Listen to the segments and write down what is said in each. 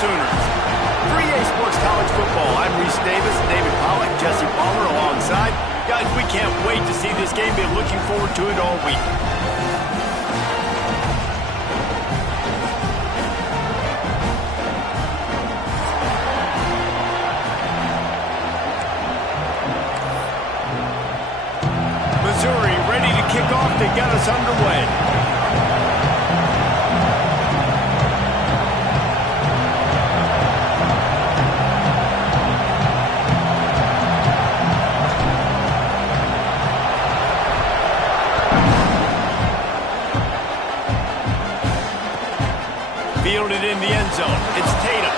Sooners. 3A Sports College Football. I'm Reese Davis, David Pollack, Jesse Palmer alongside. Guys, we can't wait to see this game. Been looking forward to it all week. Missouri ready to kick off to get us underway. Fielded in the end zone. It's Tatum.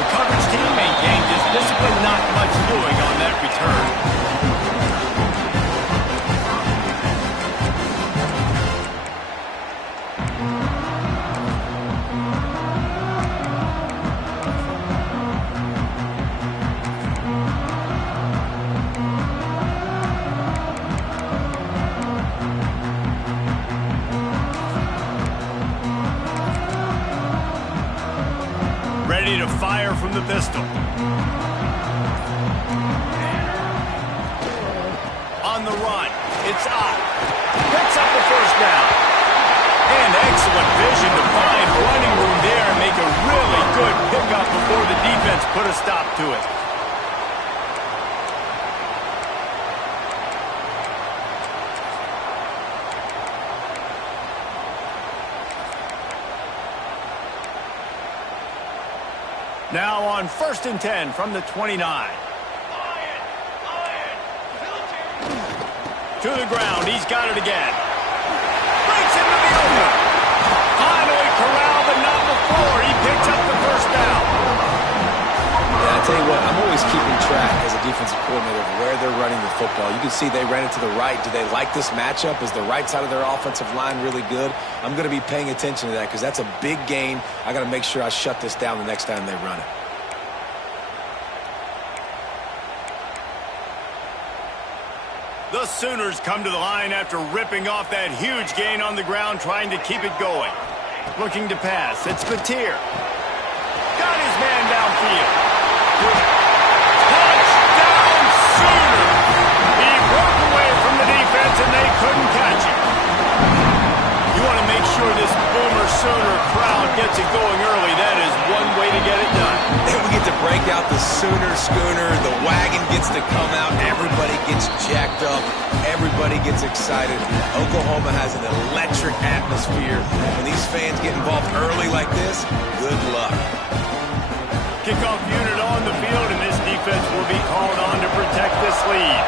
The coverage team maintained his discipline, not much doing on that return. Ready to fire from the pistol. On the run, it's Ott. Picks up the first down. And excellent vision to find running room there and make a really good pickup before the defense put a stop to it. Now on 1st and 10 from the 29. To the ground, he's got it again. Breaks into the open. Finally corralled, but not before. He picks up the first down. Yeah, I tell you what, I'm always keeping track as a defensive coordinator of where they're running the football. You can see they ran it to the right. Do they like this matchup? Is the right side of their offensive line really good? I'm going to be paying attention to that because that's a big gain. I got to make sure I shut this down the next time they run it. The Sooners come to the line after ripping off that huge gain on the ground, trying to keep it going. Looking to pass. It's Batir. Got his man downfield. Touchdown Sooners! He broke away from the defense and they couldn't catch him. You want to make sure this Boomer Sooner crowd gets it going early. That is one way to get it done. And we get to break out the Sooner schooner. The wagon gets to come out. Everybody gets jacked up. Everybody gets excited. Oklahoma has an electric atmosphere. When these fans get involved early like this, good luck. Kickoff unit on the field, and this defense will be called on to protect this lead.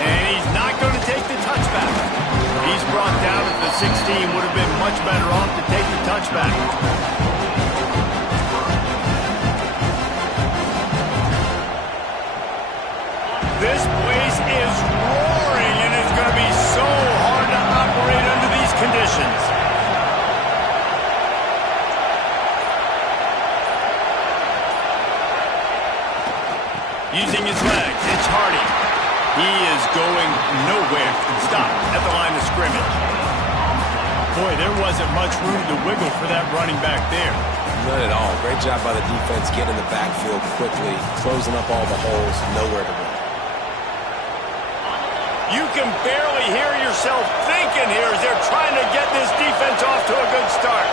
And he's not going to take the touchback. He's brought down at the 16. Would have been much better off to take the touchback. This place is roaring, and it's going to be so hard to operate under these conditions. Using his legs, it's Hardy. He is going nowhere. Stop at the line of scrimmage. Boy, there wasn't much room to wiggle for that running back there. None at all. Great job by the defense getting in the backfield quickly, closing up all the holes, nowhere to run. You can barely hear yourself thinking here as they're trying to get this defense off to a good start.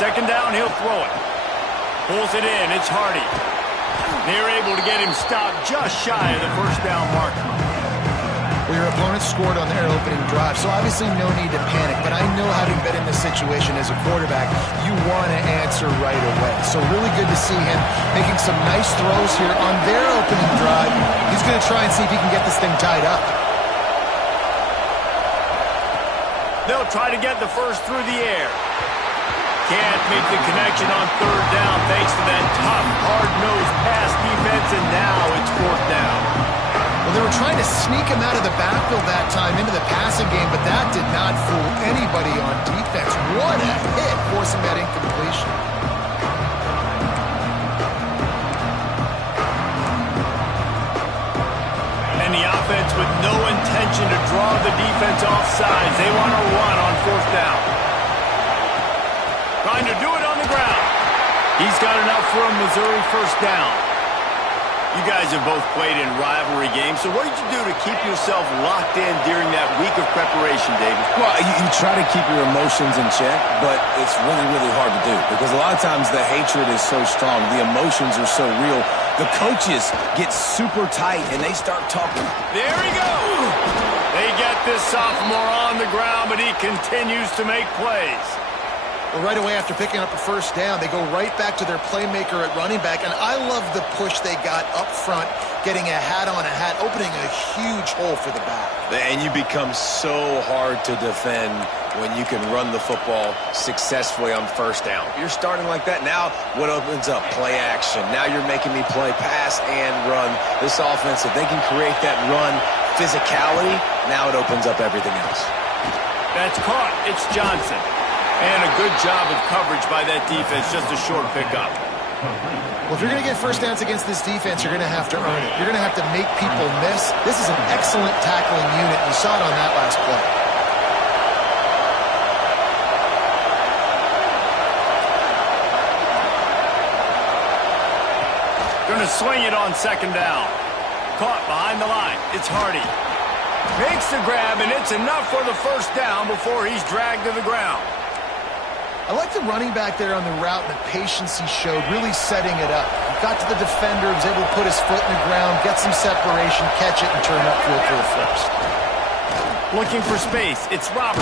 Second down, he'll throw it. Pulls it in, it's Hardy. They're able to get him stopped just shy of the first down marker. Well, your opponent scored on their opening drive, so obviously no need to panic. But I know, having been in this situation as a quarterback, you want to answer right away. So really good to see him making some nice throws here on their opening drive. He's going to try and see if he can get this thing tied up. They'll try to get the first through the air. Can't make the connection on third down thanks to that tough, hard-nosed pass defense, and now it's fourth down. Well, they were trying to sneak him out of the backfield that time into the passing game, but that did not fool anybody on defense. What a hit, forcing that incompletion. And the draw the defense off sides. They want to run on 4th down. Trying to do it on the ground. He's got enough for a Missouri 1st down. You guys have both played in rivalry games, so what did you do to keep yourself locked in during that week of preparation, David? Well, you try to keep your emotions in check, but it's really, really hard to do because a lot of times the hatred is so strong. The emotions are so real. The coaches get super tight, and they start talking. There he goes. They get this sophomore on the ground, but he continues to make plays. Well, right away after picking up a 1st down, they go right back to their playmaker at running back. And I love the push they got up front, getting a hat on a hat, opening a huge hole for the back. And you become so hard to defend when you can run the football successfully on 1st down. You're starting like that. Now what opens up? Play action. Now you're making me play pass and run. This offense, if they can create that run physicality, now it opens up everything else. That's caught. It's Johnson. And a good job of coverage by that defense, just a short pickup. Well, if you're going to get 1st downs against this defense, you're going to have to earn it. You're going to have to make people miss. This is an excellent tackling unit. You saw it on that last play. Going to swing it on 2nd down. Caught behind the line. It's Hardy. Makes the grab, and it's enough for the 1st down before he's dragged to the ground. I like the running back there on the route and the patience he showed, really setting it up. He got to the defender, was able to put his foot in the ground, get some separation, catch it, and turn upfield for the 1st. Looking for space. It's Roberts.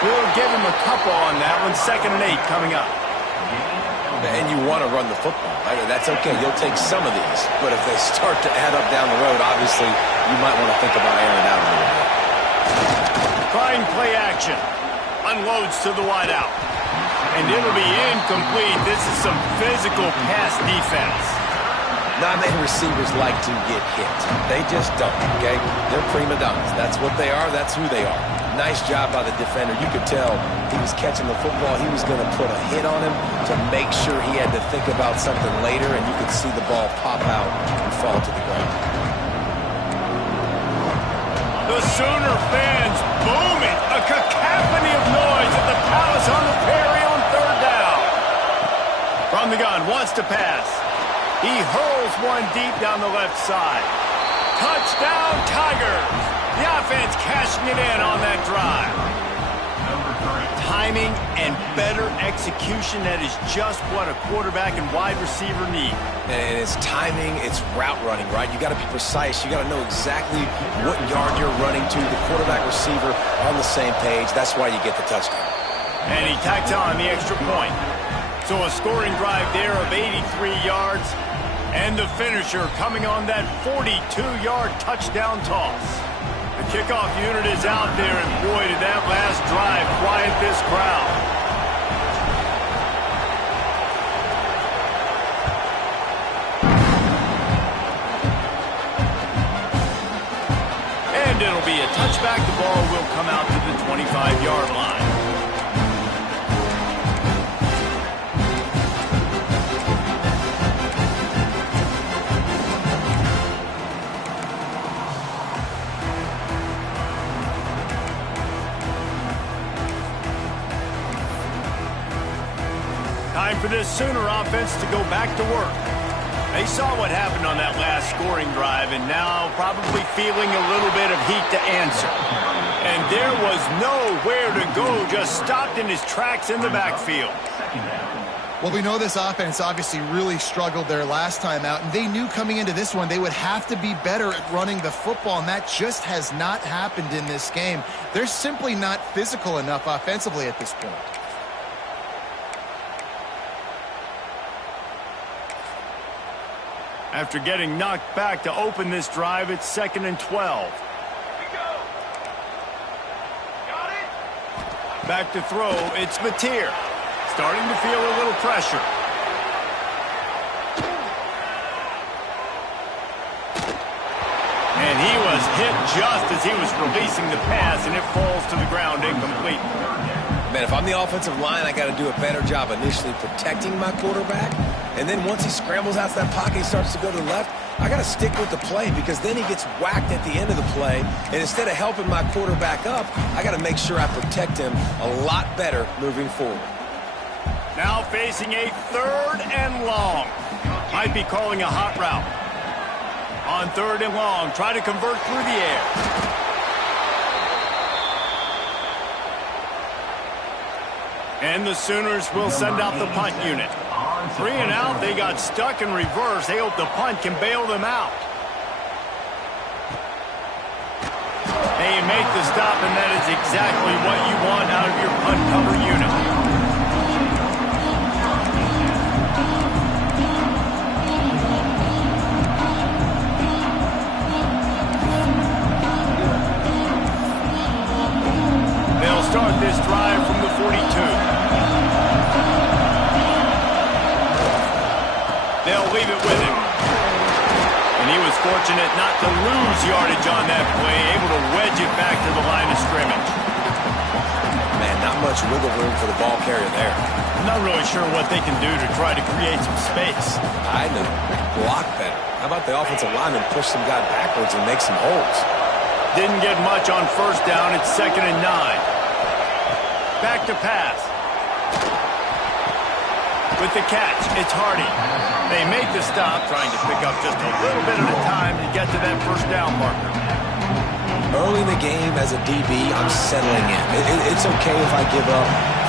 We'll give him a couple on that one. 2nd and 8 coming up. And you want to run the football, right? That's okay. You'll take some of these. But if they start to add up down the road, obviously, you might want to think about airing out a little bit. Trying play action. Unloads to the wideout. And it'll be incomplete. This is some physical pass defense. Not many receivers like to get hit. They just don't, okay? They're prima donnas. That's what they are. That's who they are. Nice job by the defender. You could tell he was catching the football. He was going to put a hit on him to make sure he had to think about something later, and you could see the ball pop out and fall to the ground. The Sooner fans booming. A cacophony of noise at the Palace on the Prairie on 3rd down. From the gun, wants to pass. He hurls one deep down the left side. Touchdown, Tigers. The offense cashing it in on that drive. Timing and better execution, that is just what a quarterback and wide receiver need. And it's timing, it's route running, right? You got to be precise. You got to know exactly what yard you're running to. The quarterback receiver on the same page. That's why you get the touchdown. And he tacked on the extra point. So a scoring drive there of 83 yards. And the finisher coming on that 42-yard touchdown toss. The kickoff unit is out there, and boy, did that last drive quiet this crowd. And it'll be a touchback. The ball will come out to the 25-yard line. Time for this Sooner offense to go back to work. They saw what happened on that last scoring drive, and now probably feeling a little bit of heat to answer. And there was nowhere to go, just stopped in his tracks in the backfield. Well, we know this offense obviously really struggled their last time out, and they knew coming into this one they would have to be better at running the football, and that just has not happened in this game. They're simply not physical enough offensively at this point. After getting knocked back to open this drive, it's 2nd and 12. Back to throw, it's Mateer. Starting to feel a little pressure. And he was hit just as he was releasing the pass, and it falls to the ground incomplete. Man, if I'm the offensive line, I got to do a better job initially protecting my quarterback. And then once he scrambles out to that pocket, he starts to go to the left, I got to stick with the play because then he gets whacked at the end of the play. And instead of helping my quarterback up, I got to make sure I protect him a lot better moving forward. Now facing a 3rd and long. Might be calling a hot route. On 3rd and long, try to convert through the air. And the Sooners will send out the punt unit. 3 and out, they got stuck in reverse. They hope the punt can bail them out. They make the stop, and that is exactly what you want out of your punt cover unit. They'll start this drive from the 42. They'll leave it with him. And he was fortunate not to lose yardage on that play, able to wedge it back to the line of scrimmage. Man, not much wiggle room for the ball carrier there. I'm not really sure what they can do to try to create some space. I know. Block better. How about the offensive lineman push some guy backwards and make some holes? Didn't get much on 1st down. It's 2nd and 9. Back to pass. With the catch, it's Hardy. They make the stop, trying to pick up just a little bit at a time to get to that 1st down marker. Early in the game as a DB, I'm settling in. It's okay if I give up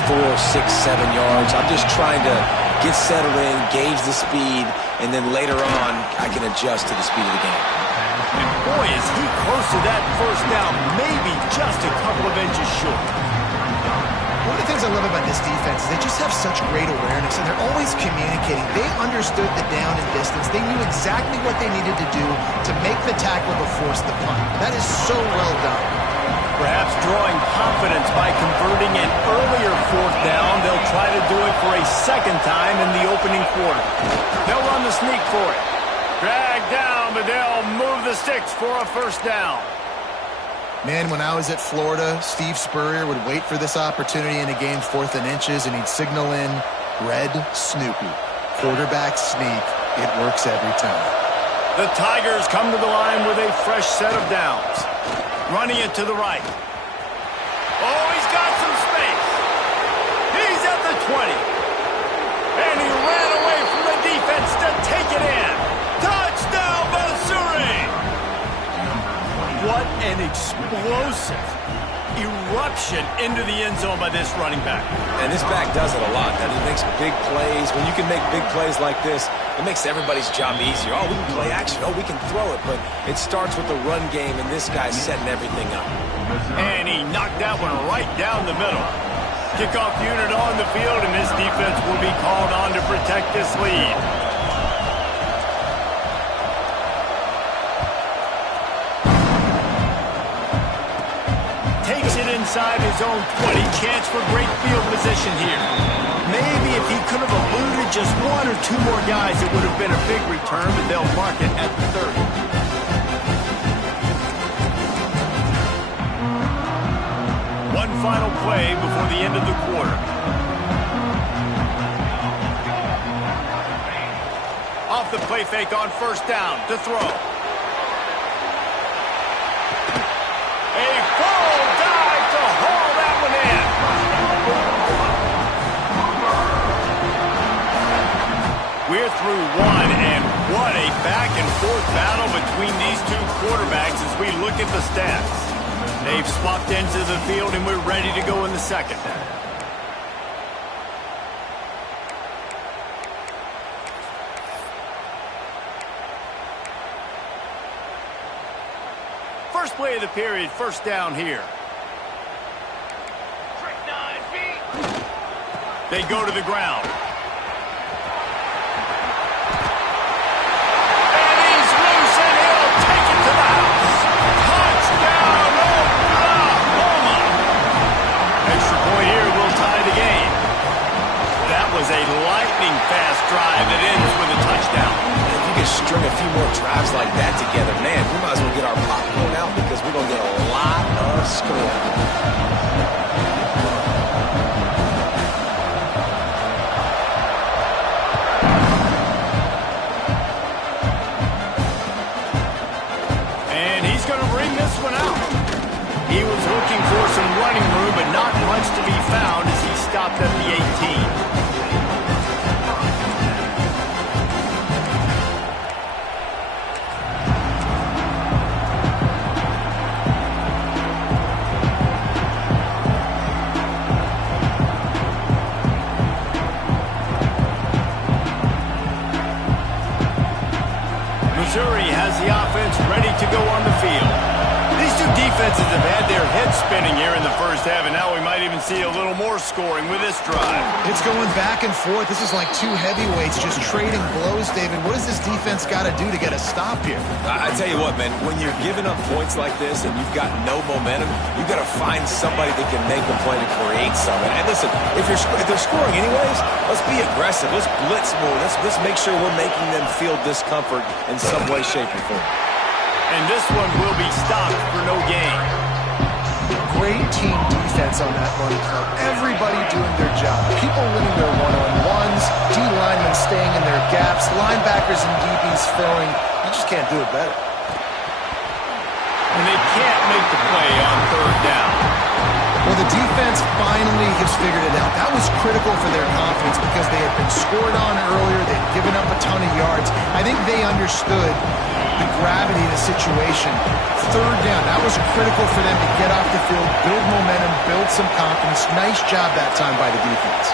4, 6, 7 yards. I'm just trying to get settled in, gauge the speed, and then later on, I can adjust to the speed of the game. And boy, is he close to that 1st down, maybe just a couple of inches short. One of the things I love about this defense is they just have such great awareness, and they're always communicating. They understood the down and distance. They knew exactly what they needed to do to make the tackle to force the punt. That is so well done. Perhaps drawing confidence by converting an earlier 4th down. They'll try to do it for a 2nd time in the opening quarter. They'll run the sneak for it. Drag down, but they'll move the sticks for a 1st down. Man, when I was at Florida, Steve Spurrier would wait for this opportunity in a game 4th and inches, and he'd signal in Red Snoopy. Quarterback sneak. It works every time. The Tigers come to the line with a fresh set of downs. Running it to the right. Oh, he's got some space. He's at the 20. And he ran away from the defense to take it in. Touchdown, Missouri! What an explosive eruption into the end zone by this running back. And this back does it a lot. That he makes big plays. When you can make big plays like this, it makes everybody's job easier. Oh, we can play action. Oh, we can throw it. But it starts with the run game, and this guy's setting everything up. And he knocked that one right down the middle. Kickoff unit on the field, and this defense will be called on to protect this lead. Takes it inside his own 20. Chance for great field position here. Maybe if he could have eluded just 1 or 2 more guys, it would have been a big return, but they'll mark it at the 30. One final play before the end of the quarter. Off the play fake on 1st down to throw. A full dive to haul that one in. We're through 1, and what a back-and-forth battle between these 2 quarterbacks as we look at the stats. They've swapped ends of the field, and we're ready to go in the 2nd. First play of the period, 1st down here. They go to the ground. And he's loose, and he'll take it to the house. Touchdown, Oklahoma! Extra point here will tie the game. That was a lightning-fast drive that ends with a touchdown. If you can string a few more drives like that together, man, we might as well get our popcorn out because we're going to get a lot of scoring. He was looking for some running room, but not much to be found as he stopped at the 18. Missouri has the offense ready to go on the field. These two defenses have had their heads spinning here in the first half, and now we might even see a little more scoring with this drive. It's going back and forth. This is like two heavyweights just trading blows, David. What does this defense got to do to get a stop here? I tell you what, man, when you're giving up points like this and you've got no momentum, you've got to find somebody that can make a play to create something. And listen, if they're scoring anyways, let's be aggressive. Let's blitz more. Let's make sure we're making them feel discomfort in some way, shape, or form. And this one will be stopped for no gain. Great team defense on that run play. Everybody doing their job. People winning their one-on-ones, D linemen staying in their gaps, linebackers and DBs throwing. You just can't do it better. And they can't make the play on third down. Well, the defense finally has figured it out. That was critical for their confidence because they had been scored on earlier. They'd given up a ton of yards. I think they understood the gravity of the situation. Third down, that was critical for them to get off the field, build momentum, build some confidence. Nice job that time by the defense.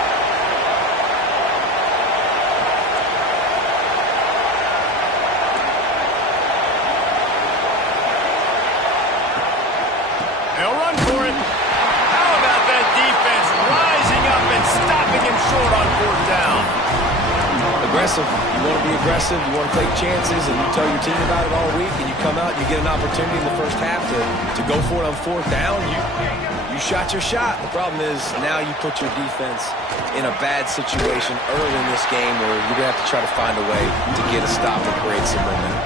They'll run for it. How about that defense rising up and stopping him short on fourth down? Aggressive. You want to be aggressive. You want to take chances, and you tell your team about it all week, and you come out and you get an opportunity in the first half to go for it on fourth down. You shot your shot. The problem is now you put your defense in a bad situation early in this game where you're going to have to try to find a way to get a stop and create some momentum.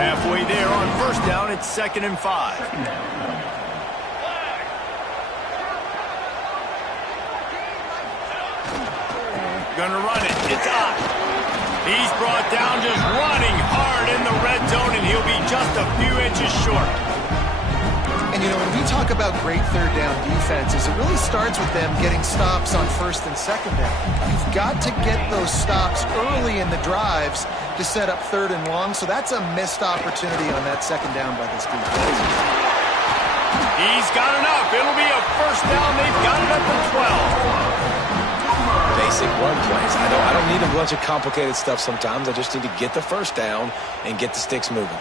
Halfway there on first down, it's 2nd and 5. Gonna run it. It's up. He's brought down just running hard in the red zone, and he'll be just a few inches short. And, you know, when we talk about great third down defenses, it really starts with them getting stops on first and second down. You've got to get those stops early in the drives to set up third and long, so that's a missed opportunity on that second down by this defense. He's got enough. It'll be a first down. They've got it up to 12. Basic run plays. I don't need a bunch of complicated stuff sometimes. I just need to get the first down and get the sticks moving.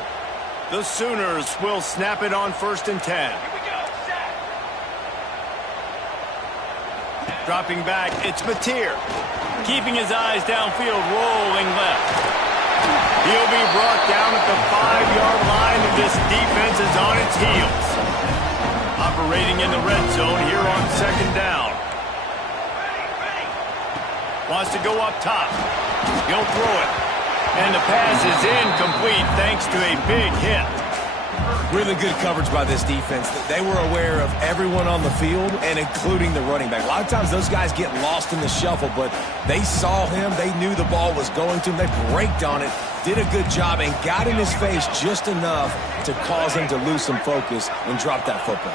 The Sooners will snap it on 1st and 10. Dropping back, it's Mateer. Keeping his eyes downfield, rolling left. He'll be brought down at the 5-yard line, and this defense is on its heels. Operating in the red zone here on 2nd down. Wants to go up top. He'll throw it. And the pass is incomplete thanks to a big hit. Really good coverage by this defense. They were aware of everyone on the field and including the running back. A lot of times those guys get lost in the shuffle, but they saw him. They knew the ball was going to him. They braked on it, did a good job, and got in his face just enough to cause him to lose some focus and drop that football.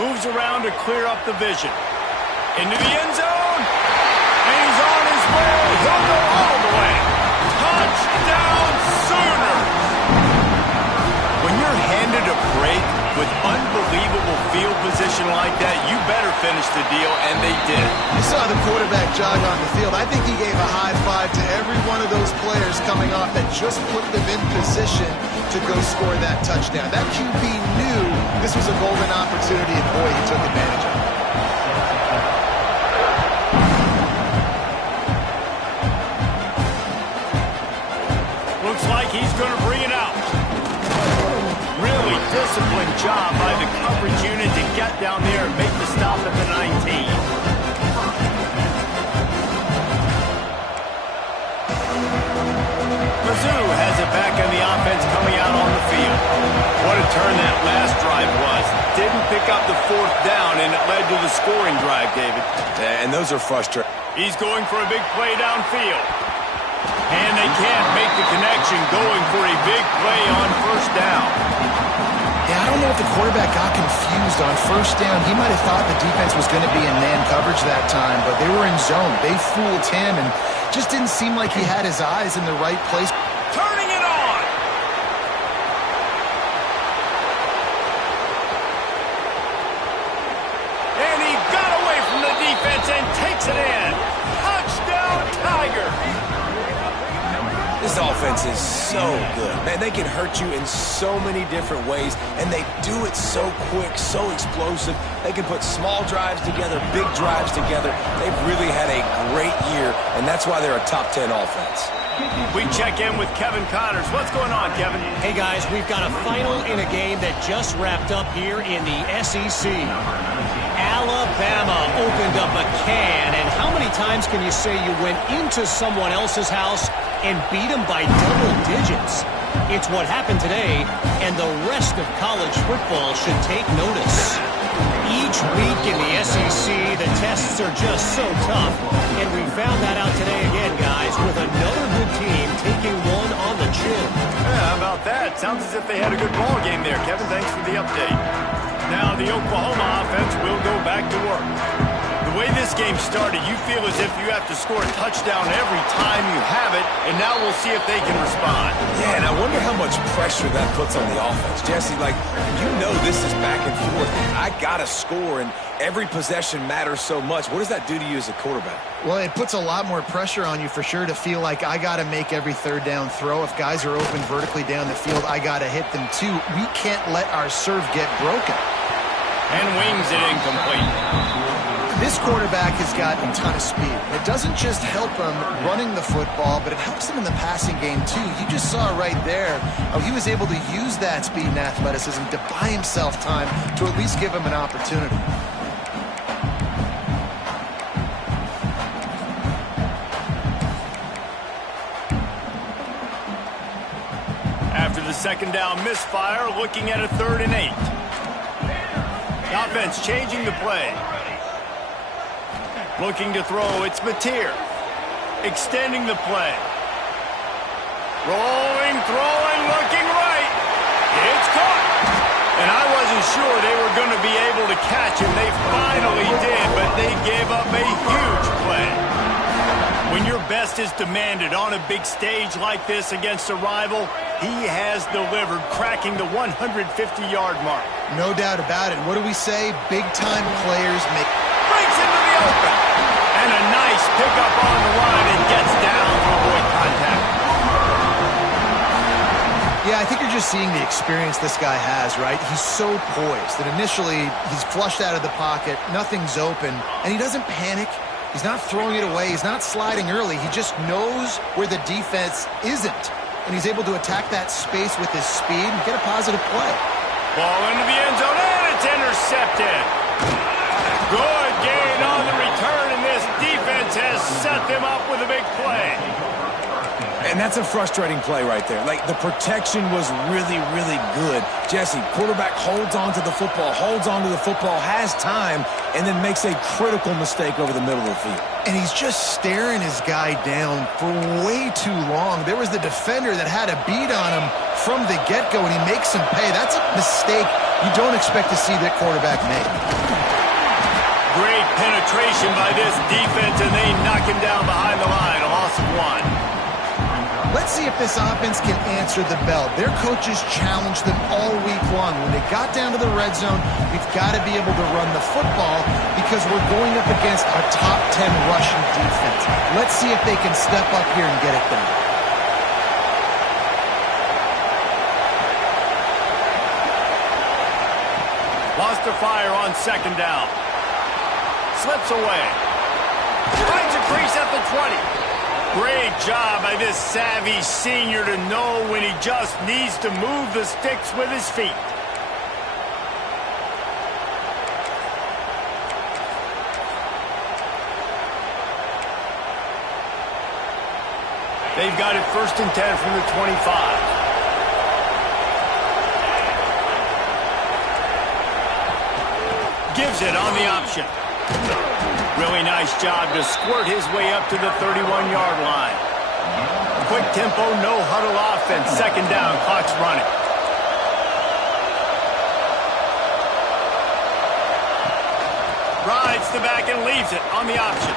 Moves around to clear up the vision. Into the end zone, and he's on his way. He'll go all the way. Touchdown, Sooners! When you're handed a break with unbelievable field position like that, you better finish the deal, and they did. You saw the quarterback jog on the field. I think he gave a high five to every one of those players coming off that just put them in position to go score that touchdown. That QB knew this was a golden opportunity, and boy, he took advantage of it. Looks like he's going to bring it out. Really disciplined job by the coverage unit to get down there and make the stop at the 19. Mizzou has it back in the offense coming out on the field. What a turn that last drive was. Didn't pick up the 4th down, and it led to the scoring drive, David. And those are frustrating. He's going for a big play downfield. And they can't make the connection going for a big play on first down. Yeah, I don't know if the quarterback got confused on first down. He might have thought the defense was going to be in man coverage that time, but they were in zone. They fooled him and just didn't seem like he had his eyes in the right place. Turning it on. And he got away from the defense and takes it in. Touchdown, Tiger. This offense is so good. Man, they can hurt you in so many different ways, and they do it so quick, so explosive. They can put small drives together, big drives together. They've really had a great year, and that's why they're a top 10 offense. We check in with Kevin Connors. What's going on, Kevin? Hey, guys, we've got a final in a game that just wrapped up here in the SEC. Alabama opened up a can, and how many times can you say you went into someone else's house and beat them by double digits? It's what happened today, and the rest of college football should take notice. Each week in the SEC, the tests are just so tough, and we found that out today again, guys, with another good team taking one on the chin. Yeah, how about that? Sounds as if they had a good ball game there, Kevin. Thanks for the update. Now the Oklahoma offense will go back to work. The way this game started, you feel as if you have to score a touchdown every time you have it, and now we'll see if they can respond. Yeah, and I wonder how much pressure that puts on the offense. Jesse, like, you know this is back and forth. I got to score, and every possession matters so much. What does that do to you as a quarterback? Well, it puts a lot more pressure on you for sure to feel like I got to make every third down throw. If guys are open vertically down the field, I got to hit them too. We can't let our serve get broken. And wings it incomplete. This quarterback has got a ton of speed. It doesn't just help him running the football, but it helps him in the passing game too. You just saw right there how he was able to use that speed and athleticism to buy himself time to at least give him an opportunity. After the second down misfire, looking at a 3rd and 8. The offense changing the play. Looking to throw, it's Mateer. Extending the play. Rolling, throwing, looking right. It's caught. And I wasn't sure they were going to be able to catch him. They finally did, but they gave up a huge play. When your best is demanded on a big stage like this against a rival, he has delivered, cracking the 150-yard mark. No doubt about it. What do we say? Big-time players make... Breaks into the open. And a nice pickup on the line and gets down to avoid contact. Yeah, I think you're just seeing the experience this guy has, right? He's so poised that initially he's flushed out of the pocket, nothing's open, and he doesn't panic. He's not throwing it away. He's not sliding early. He just knows where the defense isn't, and he's able to attack that space with his speed and get a positive play. Ball into the end zone, and it's intercepted. Good gain on the return, and this defense has set them up with a big play. And that's a frustrating play right there. Like, the protection was really, really good. Jesse, quarterback holds on to the football, has time, and then makes a critical mistake over the middle of the field. And he's just staring his guy down for way too long. There was the defender that had a beat on him from the get-go, and he makes him pay. That's a mistake you don't expect to see that quarterback make. Great penetration by this defense, and they knock him down behind the line. A loss of 1. Let's see if this offense can answer the bell. Their coaches challenged them all week long. When they got down to the red zone, we've got to be able to run the football because we're going up against a top 10 rushing defense. Let's see if they can step up here and get it done. Lost their fire on second down. Slips away. Finds a crease at the 20. Great job by this savvy senior to know when he just needs to move the sticks with his feet. They've got it 1st and 10 from the 25. Gives it on the option. Really nice job to squirt his way up to the 31-yard line. Quick high-tempo, no-huddle offense. Second down, clock's running. Rides the back and leaves it on the option.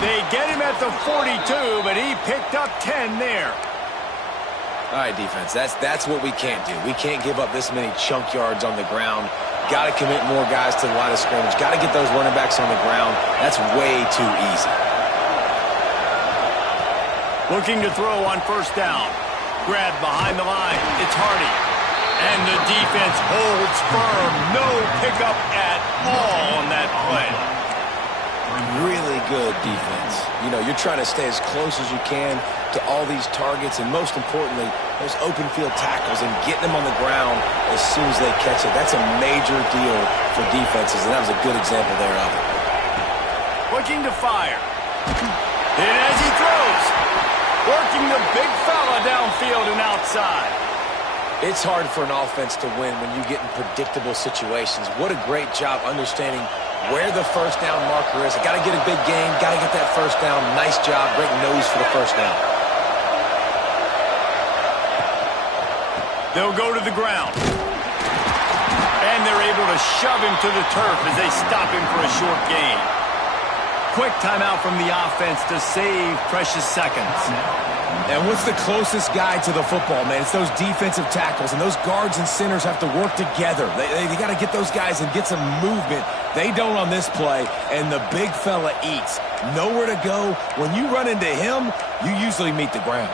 They get him at the 42, but he picked up 10 there. All right, defense, that's what we can't do. We can't give up this many chunk yards on the ground. Got to commit more guys to the line of scrimmage. Got to get those running backs on the ground. That's way too easy. Looking to throw on first down. Grabbed behind the line. It's Hardy. And the defense holds firm. No pickup at all on that play. Really good defense. You know, you're trying to stay as close as you can to all these targets, and most importantly, those open field tackles and getting them on the ground as soon as they catch it. That's a major deal for defenses, and that was a good example there of it. Looking to fire. And as he throws, working the big fella downfield and outside. It's hard for an offense to win when you get in predictable situations. What a great job understanding where the first down marker is. Got to get a big game. Got to get that first down. Nice job. Great nose for the first down. They'll go to the ground. And they're able to shove him to the turf as they stop him for a short gain. Quick timeout from the offense to save precious seconds. And what's the closest guy to the football, man? It's those defensive tackles, and those guards and centers have to work together. They got to get those guys and get some movement. They don't on this play, and the big fella eats. Nowhere to go. When you run into him, you usually meet the ground.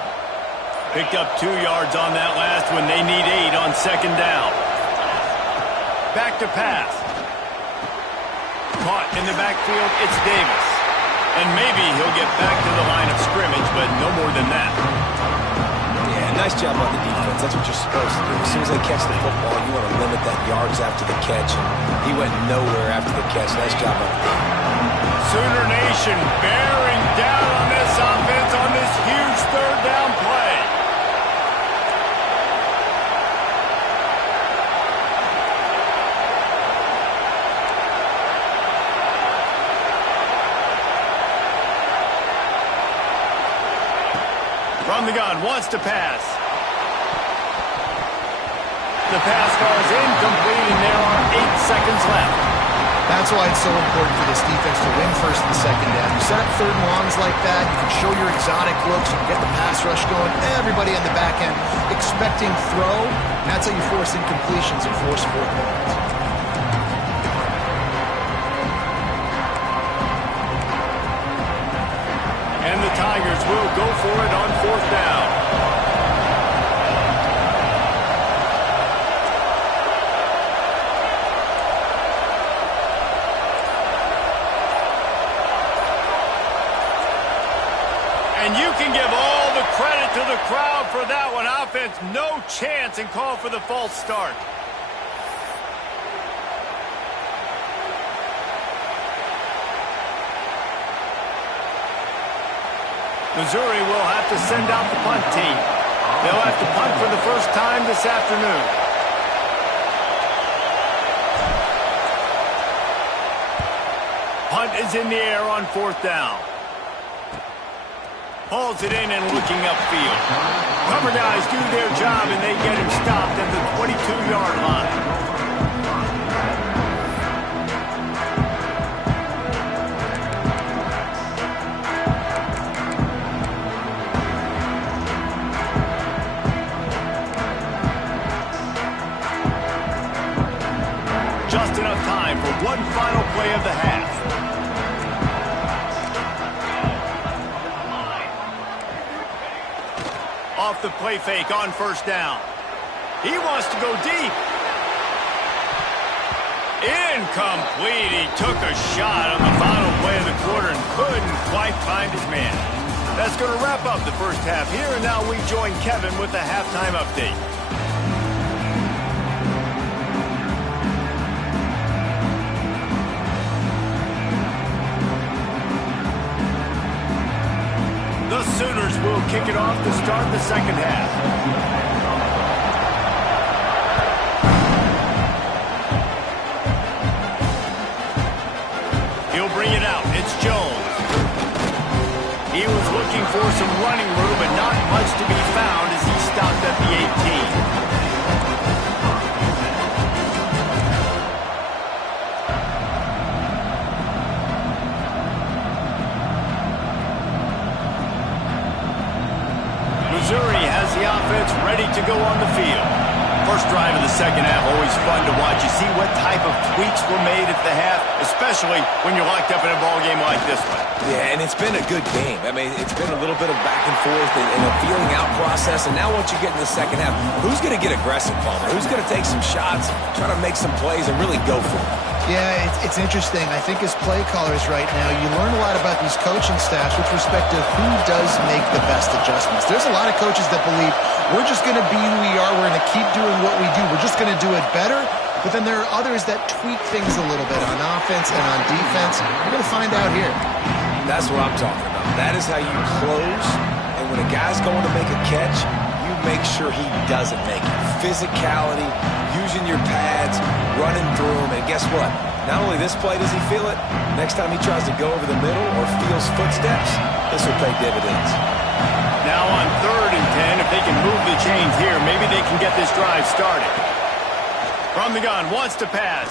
Picked up 2 yards on that last one. They need 8 on second down. Back to pass. Caught in the backfield, it's Davis. And maybe he'll get back to the line of scrimmage, but no more than that. Yeah, nice job on the defense. That's what you're supposed to do. As soon as they catch the football, you want to limit that yards after the catch. And he went nowhere after the catch. Nice job on the defense. Sooner Nation bearing down on this offense on this huge third down play. From the gun, wants to pass. The pass falls incomplete, and there are 8 seconds left. That's why it's so important for this defense to win first and second down. You set up third and longs like that, you can show your exotic looks, you can get the pass rush going, everybody on the back end expecting throw, and that's how you force incompletions and force fourth downs. And the Tigers will go for it on fourth down. And you can give all the credit to the crowd for that one. Offense, no chance, and call for the false start. Missouri will have to send out the punt team. They'll have to punt for the first time this afternoon. Punt is in the air on fourth down. Hauls it in and looking upfield. Cover guys do their job and they get him stopped at the 22-yard line. Just enough time for one final play of the half. Off the play fake on first down. He wants to go deep. Incomplete. He took a shot on the final play of the quarter and couldn't quite find his man. That's going to wrap up the first half here, and now we join Kevin with the halftime update. The Sooners will kick it off to start the second half. He'll bring it out. It's Jones. He was looking for some running room, but not much offense ready to go on the field. First drive of the second half, always fun to watch. You see what type of tweaks were made at the half, especially when you're locked up in a ball game like this one. Yeah, and it's been a good game. I mean, it's been a little bit of back and forth and a feeling out process. And now once you get in the second half, who's going to get aggressive, Palmer? Who's going to take some shots, try to make some plays, and really go for it? Yeah, it's interesting. I think as play callers right now, you learn a lot about these coaching staffs with respect to who does make the best adjustments. There's a lot of coaches that believe we're just going to be who we are. We're going to keep doing what we do. We're just going to do it better. But then there are others that tweak things a little bit on offense and on defense. We're going to find out here. That's what I'm talking about. That is how you close. And when a guy's going to make a catch, you make sure he doesn't make it. Physicality, using your pads, running through them. And guess what? Not only this play does he feel it, next time he tries to go over the middle or feels footsteps, this will pay dividends. Now on 3rd and 10, if they can move the chains here, maybe they can get this drive started. From the gun, wants to pass.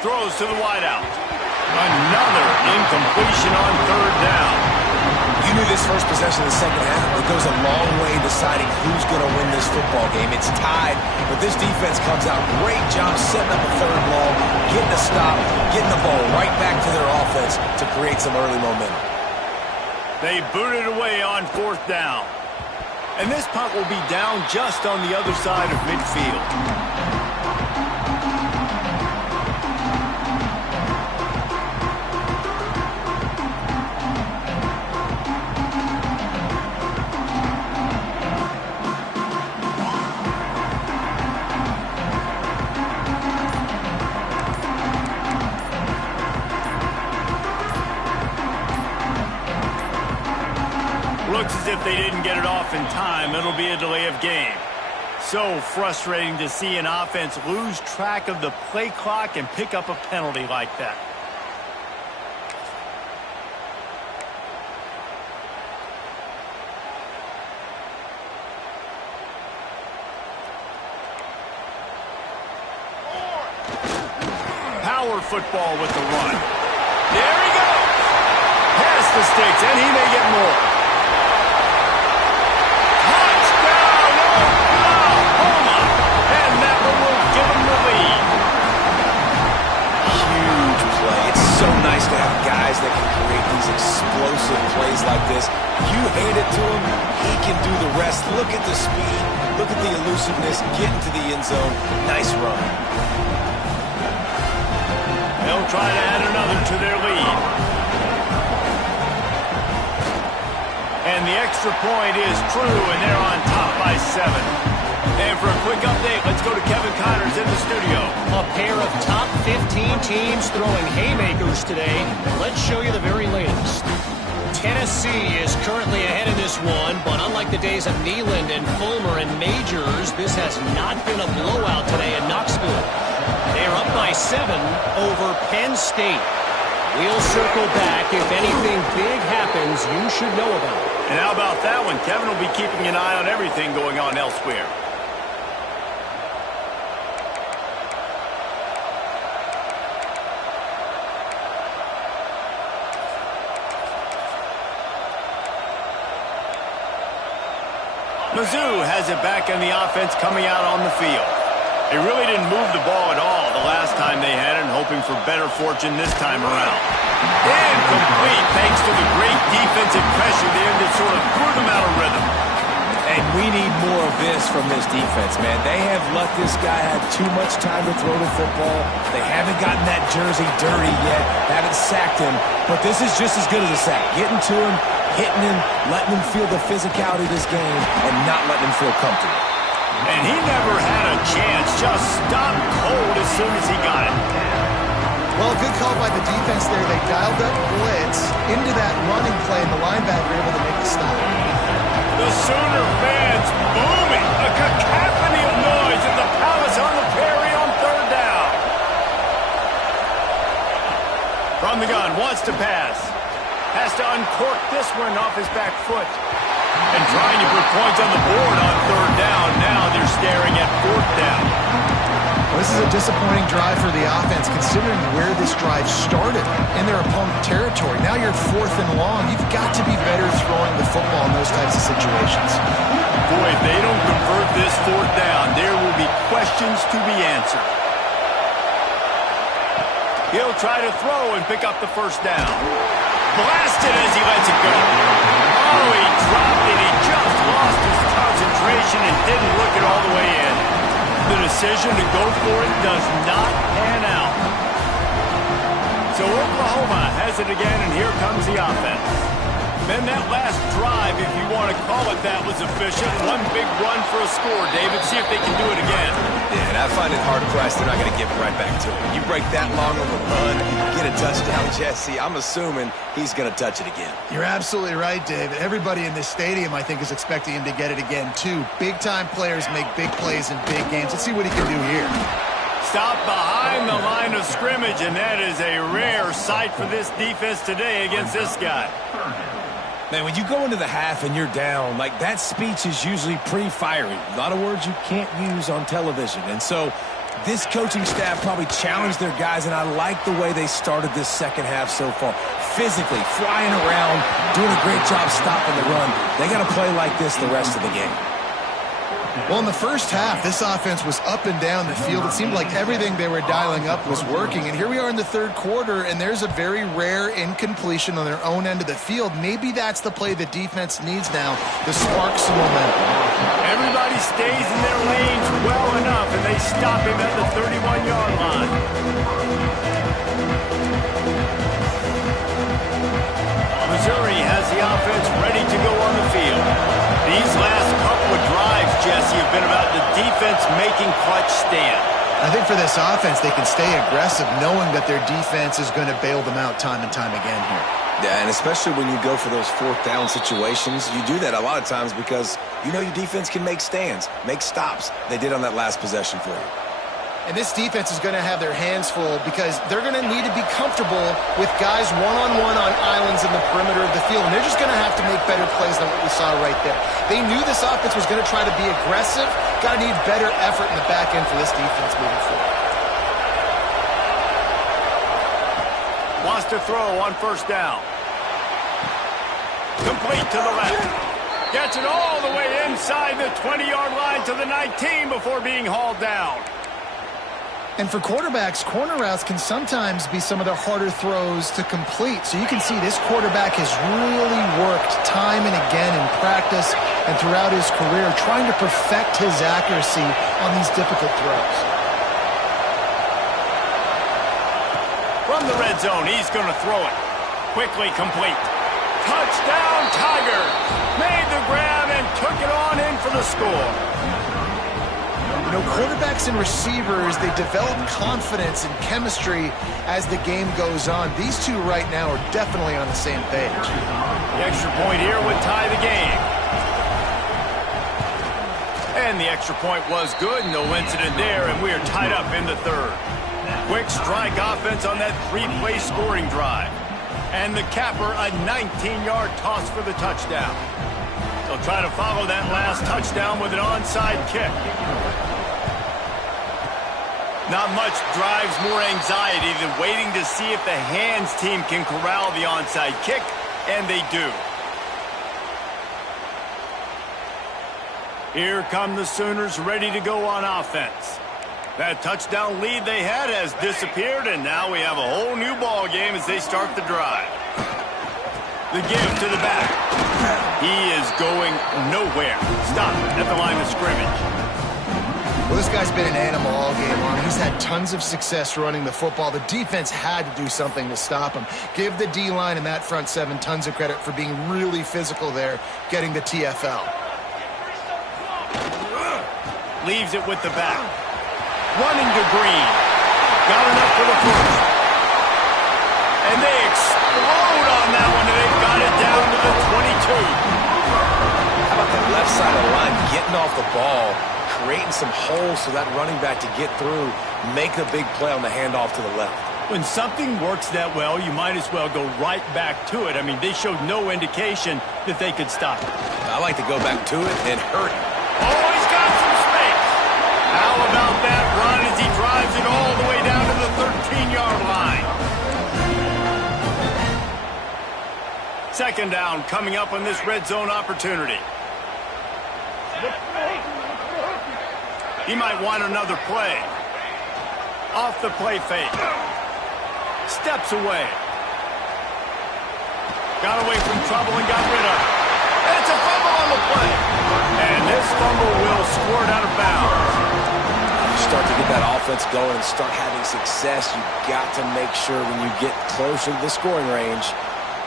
Throws to the wideout. Another incompletion on 3rd down. You knew this first possession of the second half. It goes a long way in deciding who's going to win this football game. It's tied, but this defense comes out. Great job setting up a 3rd and long, getting a stop, getting the ball right back to their offense to create some early momentum. They booted away on 4th down. And this punt will be down just on the other side of midfield. Looks as if they didn't get it off in time. It'll be a delay of game. So frustrating to see an offense lose track of the play clock and pick up a penalty like that. Power football with the run. There he goes. Past the sticks, and he may get more. So nice to have guys that can create these explosive plays like this. You hand it to him, he can do the rest. Look at the speed, look at the elusiveness, get into the end zone. Nice run. They'll try to add another to their lead. And the extra point is true, and they're on top by 7. And for a quick update, let's go to Kevin Connors in the studio. A pair of top 15 teams throwing haymakers today. Let's show you the very latest. Tennessee is currently ahead in this one, but unlike the days of Neyland and Fulmer and Majors, this has not been a blowout today in Knoxville. They are up by 7 over Penn State. We'll circle back. If anything big happens, you should know about it. And how about that one? Kevin will be keeping an eye on everything going on elsewhere. Mizzou has it back in the offense coming out on the field. They really didn't move the ball at all the last time they had it, hoping for better fortune this time around. And complete thanks to the great defensive pressure there that sort of threw them out of rhythm. And we need more of this from this defense, man. They have let this guy have too much time to throw the football. They haven't gotten that jersey dirty yet, haven't sacked him. But this is just as good as a sack. Getting to him, hitting him, letting him feel the physicality of this game, and not letting him feel comfortable. And he never had a chance, just stopped cold as soon as he got it. Well, good call by the defense there. They dialed up blitz into that running play, and the linebacker able to make the stop. The Sooner fans booming, a cacophony of noise at the Palace on the Prairie on 3rd down. From the gun, wants to pass. Has to uncork this one off his back foot. And trying to put points on the board on 3rd down. Now they're staring at 4th down. Well, this is a disappointing drive for the offense, considering where this drive started in their opponent territory. Now you're 4th and long. You've got to be better throwing the football in those types of situations. Boy, if they don't convert this fourth down, there will be questions to be answered. He'll try to throw and pick up the first down. Blasted as he lets it go. Oh, he dropped it. He just lost his concentration and didn't look it all the way in. The decision to go for it does not pan out. So Oklahoma has it again, and here comes the offense. Then that last drive, if you want to call it that, was efficient. One big run for a score, David. See if they can do it again. Yeah, and I find it hard-pressed they're not going to give it right back to him. You break that long of a run, get a touchdown, Jesse, I'm assuming he's going to touch it again. You're absolutely right, David. Everybody in this stadium, I think, is expecting him to get it again, too. Big-time players make big plays in big games. Let's see what he can do here. Stop behind the line of scrimmage, and that is a rare sight for this defense today against this guy. Man, when you go into the half and you're down, like, that speech is usually pretty fiery. A lot of words you can't use on television. And so this coaching staff probably challenged their guys, and I like the way they started this second half so far. Physically, flying around, doing a great job stopping the run. They got to play like this the rest of the game. Well, in the first half, this offense was up and down the field. It seemed like everything they were dialing up was working. And here we are in the third quarter, and there's a very rare incompletion on their own end of the field. Maybe that's the play the defense needs now to spark some momentum. Everybody stays in their lanes well enough, and they stop him at the 31-yard line. Missouri has the offense ready to go on the field. These last couple of drives, Jesse, have been about the defense making clutch stand. I think for this offense, they can stay aggressive knowing that their defense is going to bail them out time and time again here. Yeah, and especially when you go for those fourth down situations, you do that a lot of times because you know your defense can make stands, make stops. They did on that last possession for you. And this defense is going to have their hands full because they're going to need to be comfortable with guys one-on-one on islands in the perimeter of the field. And they're just going to have to make better plays than what we saw right there. They knew this offense was going to try to be aggressive. Got to need better effort in the back end for this defense moving forward. Wants to throw on first down. Complete to the left. Gets it all the way inside the 20-yard line to the 19 before being hauled down. And for quarterbacks, corner routes can sometimes be some of the harder throws to complete. So you can see this quarterback has really worked time and again in practice and throughout his career trying to perfect his accuracy on these difficult throws. From the red zone, he's going to throw it. Quickly complete. Touchdown, Tigers! Made the grab and took it on in for the score. You know, quarterbacks and receivers, they develop confidence and chemistry as the game goes on. These two right now are definitely on the same page. The extra point here would tie the game. And the extra point was good. No incident there, and we are tied up in the third. Quick strike offense on that three-play scoring drive. And the capper, a 19-yard toss for the touchdown. They'll try to follow that last touchdown with an onside kick. Not much drives more anxiety than waiting to see if the hands team can corral the onside kick, and they do. Here come the Sooners ready to go on offense. That touchdown lead they had has disappeared, and now we have a whole new ball game as they start the drive. The give to the back. He is going nowhere. Stop at the line of scrimmage. Well, this guy's been an animal all game long. He's had tons of success running the football. The defense had to do something to stop him. Give the D-line and that front seven tons of credit for being really physical there, getting the TFL. Leaves it with the back. Running to Green. Got enough for the first. And they explode on that one, and they've got it down to the 22. How about that left side of the line getting off the ball, creating some holes so that running back to get through, make a big play on the handoff to the left. When something works that well, you might as well go right back to it. I mean, they showed no indication that they could stop it. I like to go back to it and hurt it. Oh, he's got some space. How about that run as he drives it all the way down to the 13-yard line? Second down coming up on this red zone opportunity. He might want another play. Off the play fake. Steps away. Got away from trouble and got rid of it. And it's a fumble on the play. And this fumble will squirt out of bounds. You start to get that offense going and start having success, you've got to make sure when you get closer to the scoring range,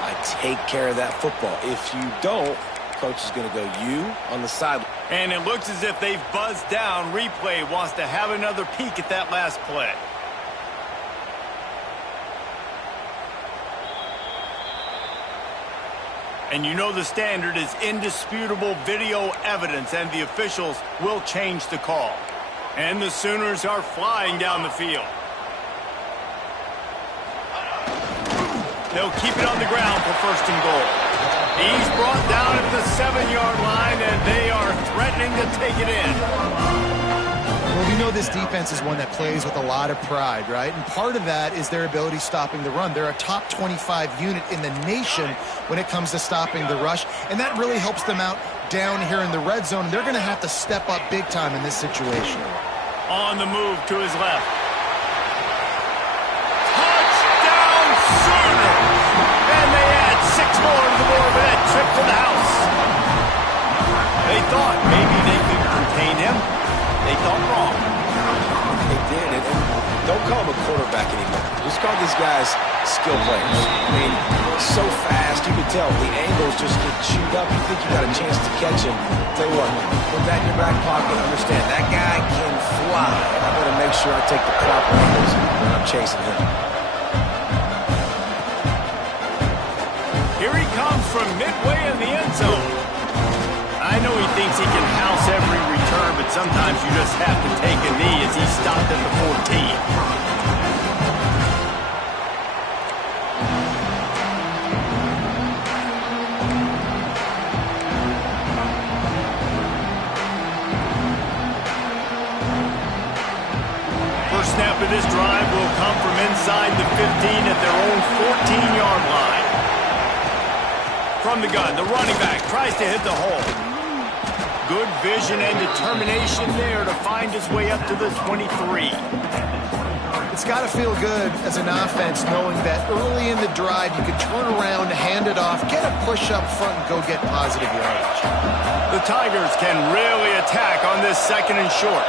I take care of that football. If you don't, coach is going to go you on the side. And it looks as if they've buzzed down. Replay wants to have another peek at that last play. And you know the standard is indisputable video evidence, and the officials will change the call. And the Sooners are flying down the field. They'll keep it on the ground for first and goal. He's brought down at the 7-yard line, and they are threatening to take it in. Well, we know this defense is one that plays with a lot of pride, right? And part of that is their ability stopping the run. They're a top 25 unit in the nation when it comes to stopping the rush, and that really helps them out down here in the red zone. They're going to have to step up big time in this situation. On the move to his left. Touchdown Sooners! And they add 6 more to the board with that trip to the house. They thought maybe they could contain him. They thought wrong. They did, and don't call him a quarterback anymore. Just call these guys skill players. I mean, so fast, you can tell the angles just get chewed up. You think you got a chance to catch him. Tell you what, put that in your back pocket. Understand, that guy can fly. I better make sure I take the proper angles when I'm chasing him. Here he comes from midway in the end zone. I know he thinks he can house every return, but sometimes you just have to take a knee as he stopped at the 14. First snap of this drive will come from inside the 15 at their own 14-yard line. From the gun, the running back tries to hit the hole. Good vision and determination there to find his way up to the 23. It's got to feel good as an offense knowing that early in the drive you can turn around, hand it off, get a push up front, and go get positive yardage. The Tigers can really attack on this 2nd and short.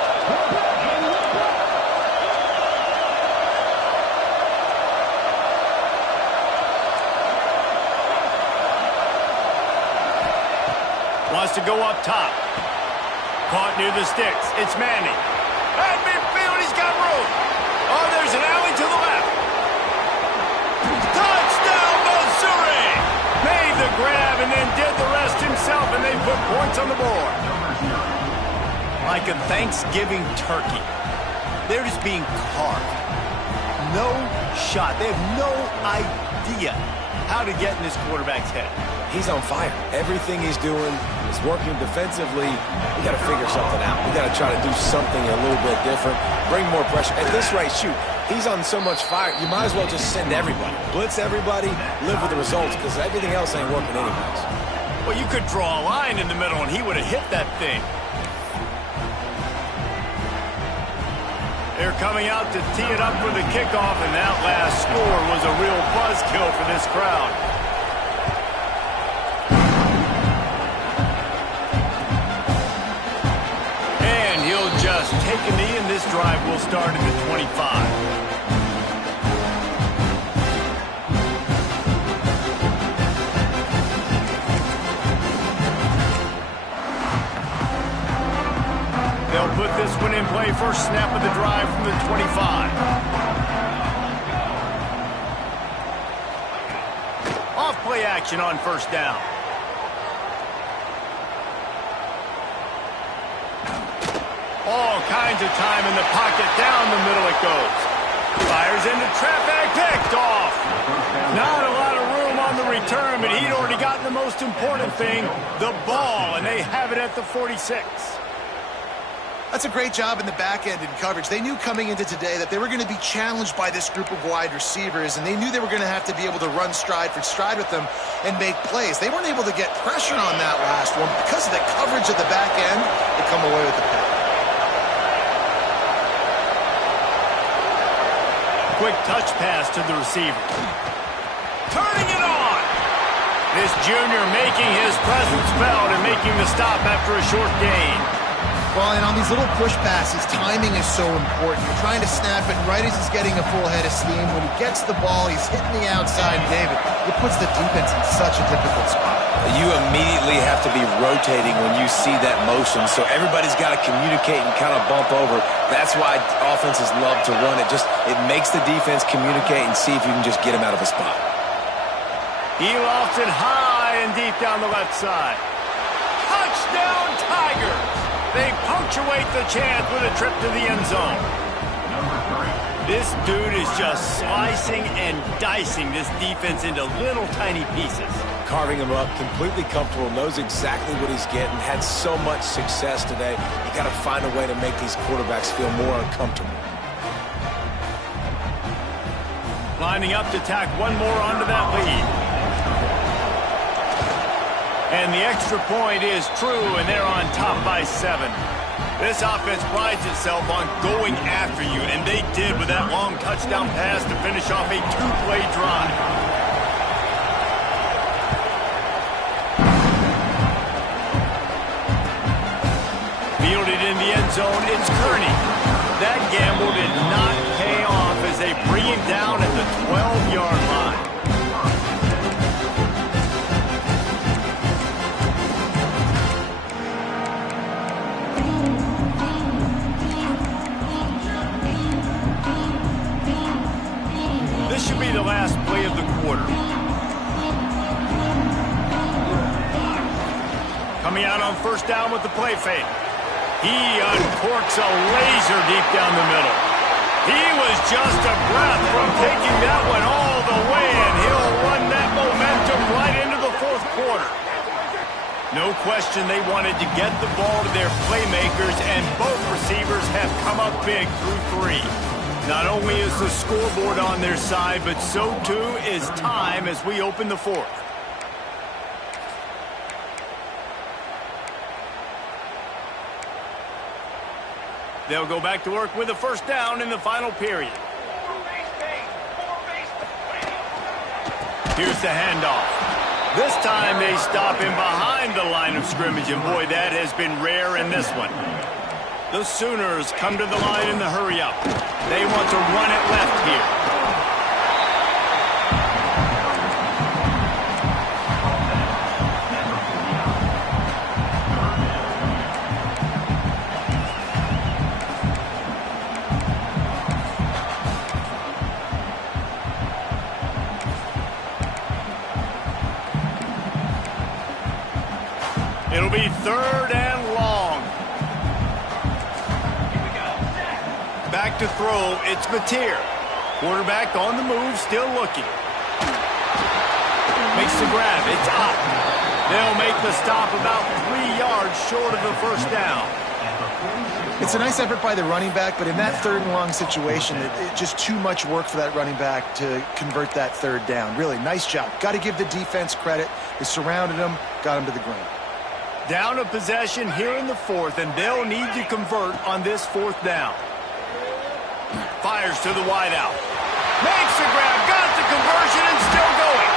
Wants to go up top. Caught near the sticks. It's Manning. At midfield, he's got room. Oh, there's an alley to the left. Touchdown, Missouri! Made the grab and then did the rest himself, and they put points on the board. Like a Thanksgiving turkey. They're just being carved. No shot. They have no idea how to get in this quarterback's head. He's on fire. Everything he's doing is working defensively. We got to figure something out. We got to try to do something a little bit different. Bring more pressure. At this rate, shoot, he's on so much fire, you might as well just send everybody. Blitz everybody, live with the results, because everything else ain't working anyways. Well, you could draw a line in the middle, and he would have hit that thing. They're coming out to tee it up for the kickoff, and that last score was a real buzzkill for this crowd. Just take a knee, and this drive will start at the 25. They'll put this one in play. First snap of the drive from the 25. Off play action on first down. All kinds of time in the pocket. Down the middle it goes. Fires into traffic. Picked off. Not a lot of room on the return, but he'd already gotten the most important thing, the ball, and they have it at the 46. That's a great job in the back end in coverage. They knew coming into today that they were going to be challenged by this group of wide receivers, and they knew they were going to have to be able to run stride for stride with them and make plays. They weren't able to get pressure on that last one. Because of the coverage at the back end, they come away with the pick. Quick touch pass to the receiver. Turning it on! This junior making his presence felt and making the stop after a short gain. Well, and on these little push passes, timing is so important. You're trying to snap it right as he's getting a full head of steam. When he gets the ball, he's hitting the outside, David. It puts the defense in such a difficult spot. You immediately have to be rotating when you see that motion, so everybody's got to communicate and kind of bump over. That's why offenses love to run it. It makes the defense communicate and see if you can just get him out of a spot. He lofts it high and deep down the left side. Touchdown, Tigers! They punctuate the chance with a trip to the end zone. This dude is just slicing and dicing this defense into little tiny pieces. Carving him up, completely comfortable, knows exactly what he's getting, had so much success today. You got to find a way to make these quarterbacks feel more uncomfortable. Lining up to tack one more onto that lead. And the extra point is true, and they're on top by 7. This offense prides itself on going after you, and they did with that long touchdown pass to finish off a 2-play drive. Fielded in the end zone, it's Kearney. That gamble did not pay off as they bring him down at the 12-yard line. Should be the last play of the quarter. Coming out on first down with the play fake. He uncorks a laser deep down the middle. He was just a breath from taking that one all the way, and he'll run that momentum right into the fourth quarter. No question they wanted to get the ball to their playmakers, and both receivers have come up big through 3. Not only is the scoreboard on their side, but so too is time as we open the fourth. They'll go back to work with a first down in the final period. Here's the handoff. This time they stop him behind the line of scrimmage, and boy, that has been rare in this one. The Sooners come to the line in the hurry-up. They want to run it left here. It'll be third and long. Back to throw, it's Mateer. Quarterback on the move, still looking. Makes the grab, it's up. They'll make the stop about 3 yards short of the first down. It's a nice effort by the running back, but in that third and long situation, it's just too much work for that running back to convert that third down. Really, nice job. Got to give the defense credit. They surrounded him, got him to the ground. Down a possession here in the fourth, and they'll need to convert on this fourth down. Fires to the wideout. Makes the grab, got the conversion, and still going.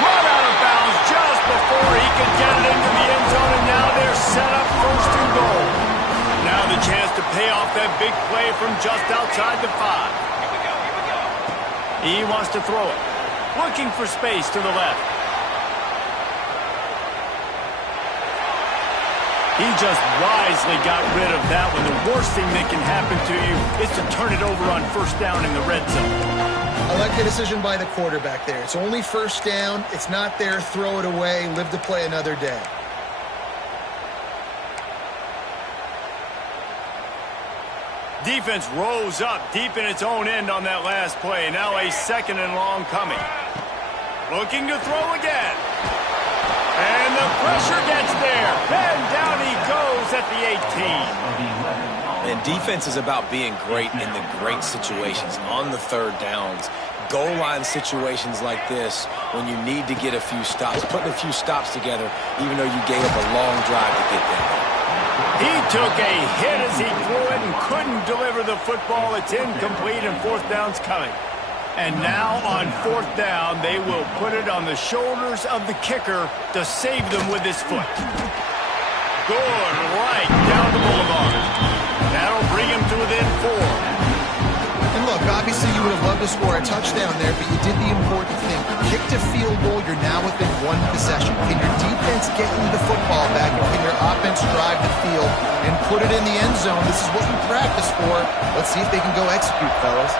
Run out of bounds just before he could get it into the end zone, and now they're set up first and goal. Now the chance to pay off that big play from just outside the 5. He wants to throw it. Looking for space to the left. He just wisely got rid of that one. The worst thing that can happen to you is to turn it over on first down in the red zone. I like the decision by the quarterback there. It's only first down. It's not there. Throw it away. Live to play another day. Defense rose up deep in its own end on that last play. Now a second and long coming. Looking to throw again. And the pressure gets there. And down he goes at the 18. And defense is about being great in the great situations, on the third downs, goal line situations like this, when you need to get a few stops, putting a few stops together, even though you gave up a long drive to get there. He took a hit as he threw it and couldn't deliver the football. It's incomplete and fourth down's coming. And now on fourth down, they will put it on the shoulders of the kicker to save them with his foot. Good right down the boulevard. That'll bring him to within 4. And look, obviously you would have loved to score a touchdown there, but you did the important thing. Kicked a field goal, you're now within 1 possession. Can your defense get you the football back, and can your offense drive the field and put it in the end zone? This is what we practice for. Let's see if they can go execute, fellas.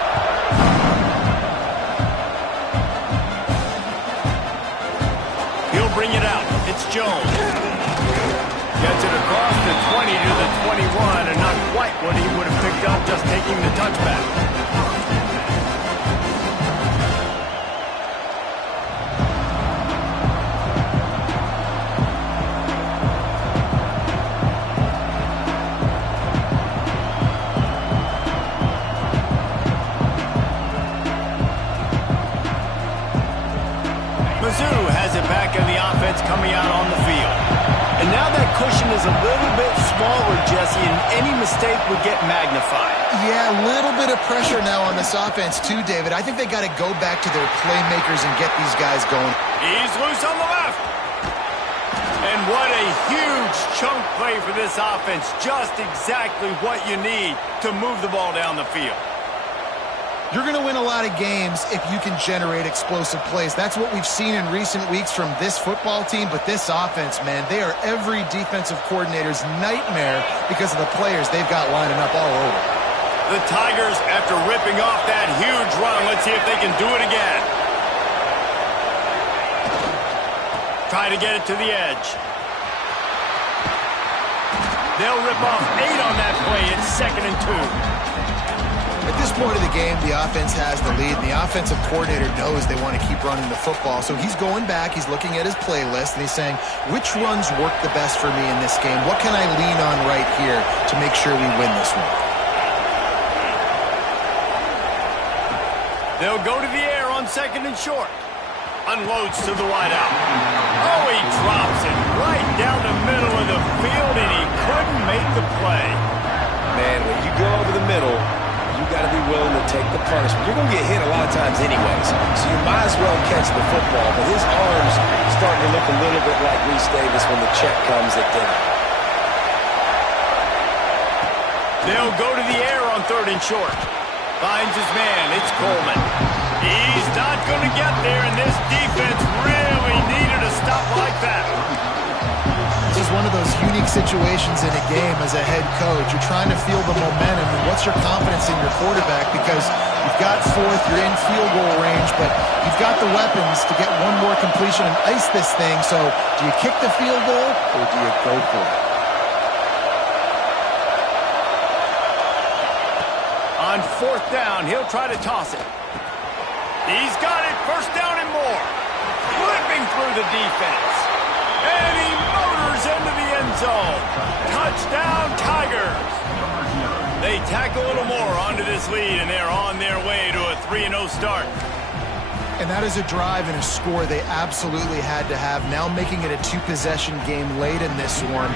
He'll bring it out. It's Jones. Gets it across the 20 to the 21, and not quite what he would have picked up just taking the touchback. Mizzou has it back in the offense coming out on the field. And now that cushion is a little bit smaller, Jesse, and any mistake would get magnified. Yeah, a little bit of pressure now on this offense too, David. I think they got to go back to their playmakers and get these guys going. He's loose on the left. And what a huge chunk play for this offense. Just exactly what you need to move the ball down the field. You're going to win a lot of games if you can generate explosive plays. That's what we've seen in recent weeks from this football team, but this offense, man, they are every defensive coordinator's nightmare because of the players they've got lining up all over. The Tigers, after ripping off that huge run, let's see if they can do it again. Try to get it to the edge. They'll rip off 8 on that play. It's 2nd and 2. At this point of the game, the offense has the lead, and the offensive coordinator knows they want to keep running the football. So he's going back, he's looking at his playlist, and he's saying, which runs work the best for me in this game? What can I lean on right here to make sure we win this one? They'll go to the air on 2nd and short. Unloads to the wideout. Oh, he drops it right down the middle of the field, and he couldn't make the play. Man, when you go over the middle, you got to be willing to take the punishment. You're going to get hit a lot of times anyways, so you might as well catch the football. But his arms starting to look a little bit like Reese Davis when the check comes at dinner. They'll go to the air on 3rd and short. Finds his man. It's Coleman. He's not going to get there, and this defense really needed a stop like that. This is one of those unique situations in a game as a head coach. You're trying to feel the momentum, and what's your confidence in your quarterback? Because you've got 4th, you're in field goal range, but you've got the weapons to get one more completion and ice this thing. So do you kick the field goal, or do you go for it? On 4th down, he'll try to toss it. He's got it. 1st down and more. Flipping through the defense. And he motors into the end zone. Touchdown, Tigers. They tack a little more onto this lead, and they're on their way to a 3-0 start. And that is a drive and a score they absolutely had to have. Now making it a 2-possession game late in this one.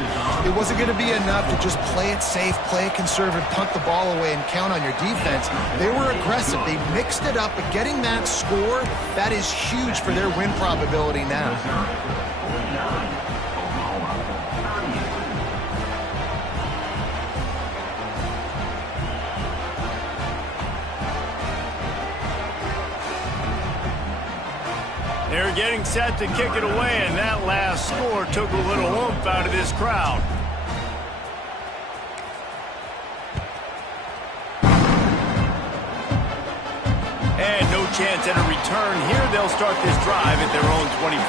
It wasn't going to be enough to just play it safe, play it conservative, punt the ball away, and count on your defense. They were aggressive. They mixed it up, but getting that score, that is huge for their win probability now. They're getting set to kick it away, and that last score took a little oomph out of this crowd. And no chance at a return here. They'll start this drive at their own 25.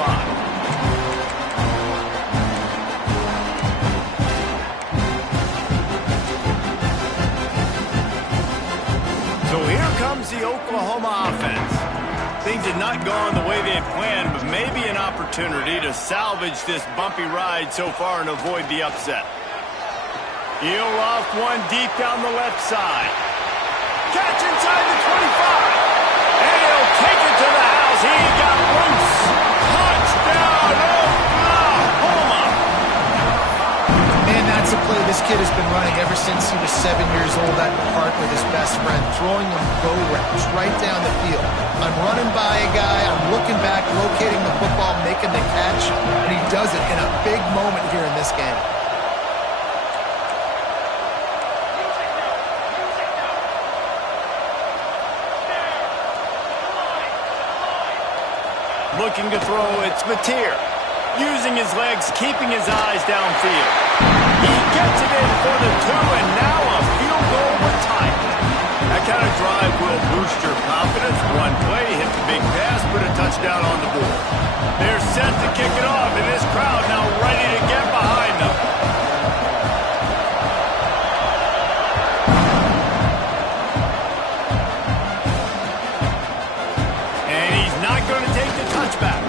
So here comes the Oklahoma offense. Things had not gone the way they had planned, but maybe an opportunity to salvage this bumpy ride so far and avoid the upset. He'll loft one deep down the left side. Catch inside the 25. And he'll take it to the house. He got loose. Touchdown, Oklahoma. Man, that's a play this kid has been running ever since he was 7 years old at the park with his best friend, throwing him go routes right down the field. I'm running by a guy, I'm looking back, locating the football, making the catch, and he does it in a big moment here in this game. Looking to throw, it's Mateer. Using his legs, keeping his eyes downfield. He gets it in for the 2, and now a field goal with time. That kind of drive will boost your confidence. One play, hit the big pass, put a touchdown on the board. They're set to kick it off, and this crowd now ready to get behind them. And he's not going to take the touchback.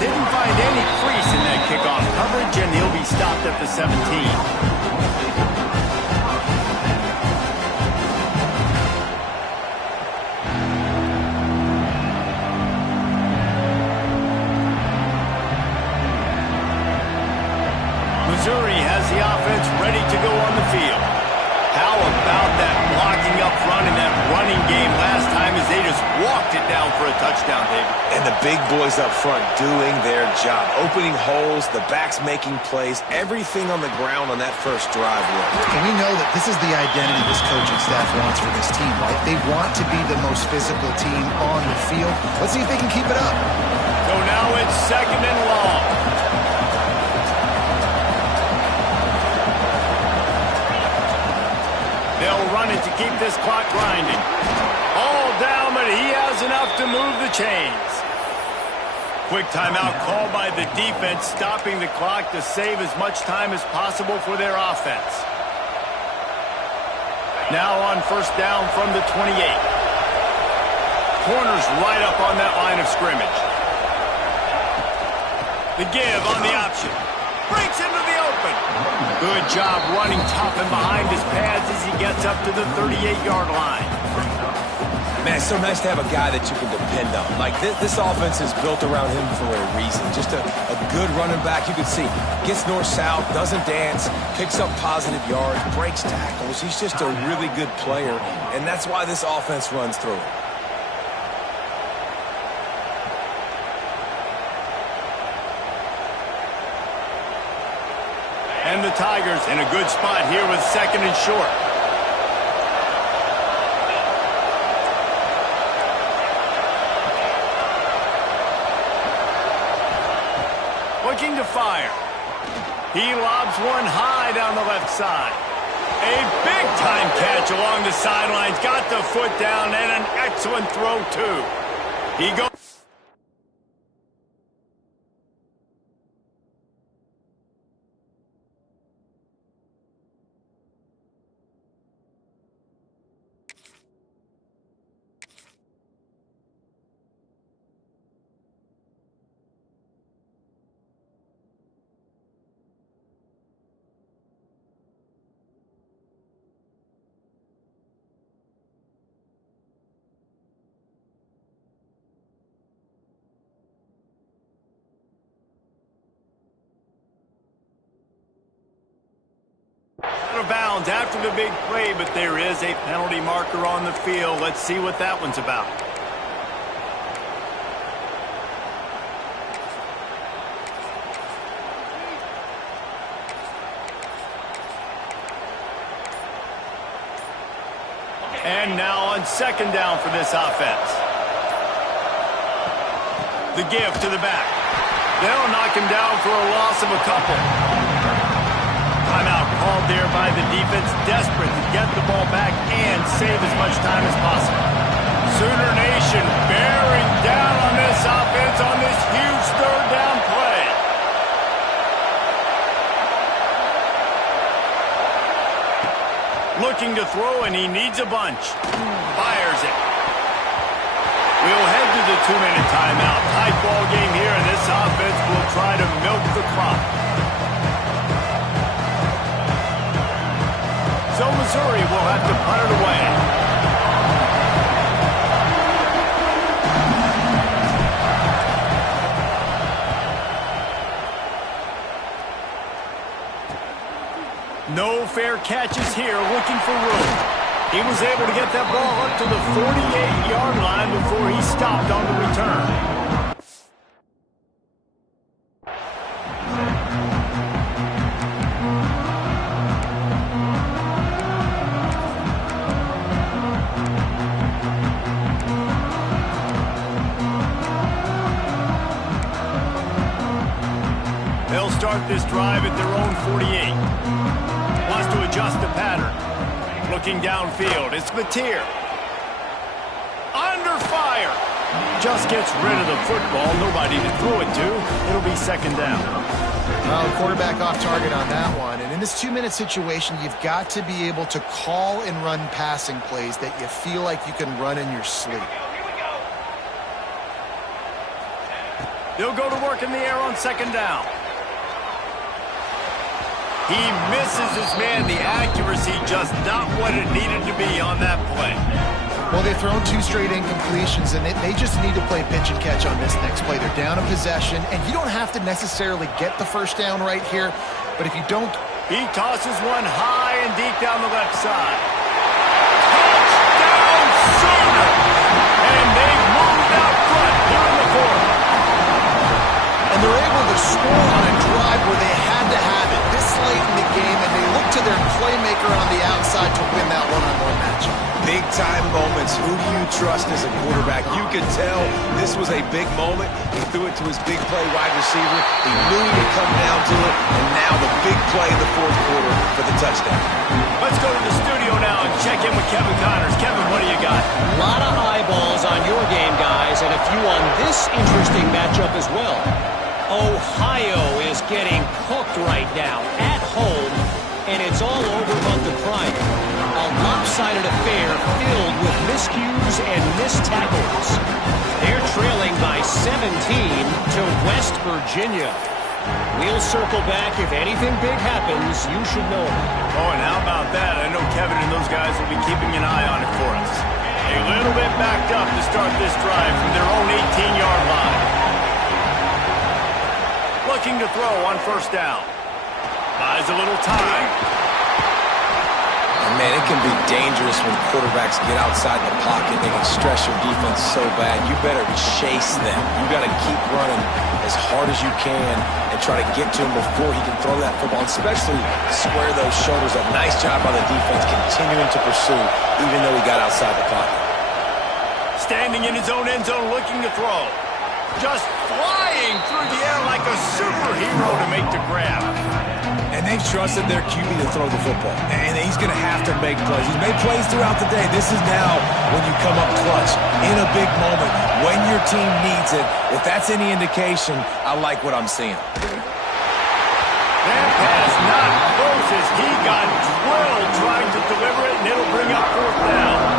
Didn't find any crease in that kickoff coverage, and he'll be stopped at the 17. Missouri has the offense ready to go on the field. How about that blocking up front in that running game last time as they just walked it down for a touchdown, David? And the big boys up front doing their job. Opening holes, the backs making plays, everything on the ground on that first drive worked. And we know that this is the identity this coaching staff wants for this team, right? They want to be the most physical team on the field. Let's see if they can keep it up. So now it's 2nd and long. They'll run it to keep this clock grinding. All down, but he has enough to move the chains. Quick timeout called by the defense, stopping the clock to save as much time as possible for their offense. Now on 1st down from the 28. Corners right up on that line of scrimmage. The give on the option. Breaks into the open. Good job running top and behind his pads as he gets up to the 38-yard line. Man, it's so nice to have a guy that you can depend on. Like, this offense is built around him for a reason. Just a good running back. You can see, gets north-south, doesn't dance, picks up positive yards, breaks tackles. He's just a really good player, and that's why this offense runs through him. And the Tigers in a good spot here with 2nd and short. Looking to fire. He lobs one high down the left side. A big-time catch along the sidelines. Got the foot down and an excellent throw, too. He goes. Out of bounds after the big play, but there is a penalty marker on the field. Let's see what that one's about. And now on 2nd down for this offense. The give to the back. They'll knock him down for a loss of a couple. Timeout called there by the defense, desperate to get the ball back and save as much time as possible. Sooner Nation bearing down on this offense on this huge 3rd down play. Looking to throw, and he needs a bunch. Fires it. We'll head to the 2-minute timeout. Tight ball game here, and this offense will try to milk the clock. Missouri will have to punt it away. No fair catches here, looking for room. He was able to get that ball up to the 48-yard line before he stopped on the return. They'll start this drive at their own 48. Wants to adjust the pattern. Looking downfield, it's Mateer. Under fire. Just gets rid of the football. Nobody to throw it to. It'll be second down. Well, quarterback off target on that one. And in this 2-minute situation, you've got to be able to call and run passing plays that you feel like you can run in your sleep. They'll go to work in the air on second down. He misses his man. The accuracy just not what it needed to be on that play. Well, they've thrown 2 straight incompletions, and they just need to play pitch and catch on this next play. They're down a possession, and you don't have to necessarily get the first down right here, but if you don't... He tosses one high and deep down the left side. Touchdown, Sooner! And they've moved out front here in the fourth. And they're able to score on a drive where they had to have it this late in the game, and they look to their playmaker on the outside to win that one-on-one matchup. Big-time moments. Who do you trust as a quarterback? You could tell this was a big moment. He threw it to his big play wide receiver. He knew he would come down to it, and now the big play in the fourth quarter for the touchdown. Let's go to the studio now and check in with Kevin Connors. Kevin, what do you got? A lot of eyeballs on your game, guys, and a few on this interesting matchup as well. Ohio is getting cooked right now at home, and it's all over Montgomery Prime. A lopsided affair filled with miscues and missed tackles. They're trailing by 17 to West Virginia. We'll circle back. If anything big happens, you should know. Oh, and how about that? I know Kevin and those guys will be keeping an eye on it for us. A little bit backed up to start this drive from their own 18-yard line. Looking to throw on first down. Buys a little time. And man, it can be dangerous when quarterbacks get outside the pocket. They can stress your defense so bad. You better chase them. You got to keep running as hard as you can and try to get to him before he can throw that football, especially square those shoulders up. Nice job by the defense continuing to pursue even though he got outside the pocket. Standing in his own end zone looking to throw. Just flying through the air like a superhero to make the grab. And they've trusted their QB to throw the football. And he's going to have to make plays. He's made plays throughout the day. This is now when you come up clutch in a big moment when your team needs it. If that's any indication, I like what I'm seeing. That pass not close as he got drilled trying to deliver it, and it'll bring up fourth down.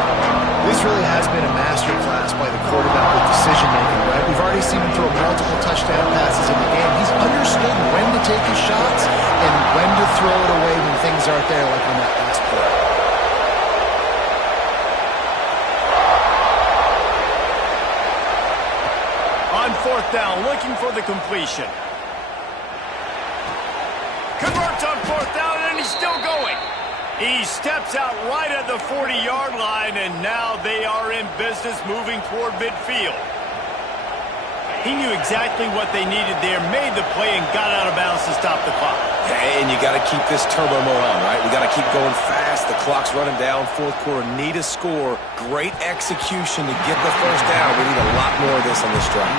This really has been a masterclass by the quarterback with decision-making, right? We've already seen him throw multiple touchdown passes in the game. He's understood when to take his shots and when to throw it away when things aren't there, like on that last play. On fourth down, looking for the completion. Converts on fourth down, and he's still going. He steps out right at the 40-yard line, and now they are in business moving toward midfield. He knew exactly what they needed there, made the play, and got out of bounds to stop the clock. And you got to keep this turbo mode on, right? We got to keep going fast. The clock's running down. Fourth quarter, need a score. Great execution to get the first down. We need a lot more of this on this drive.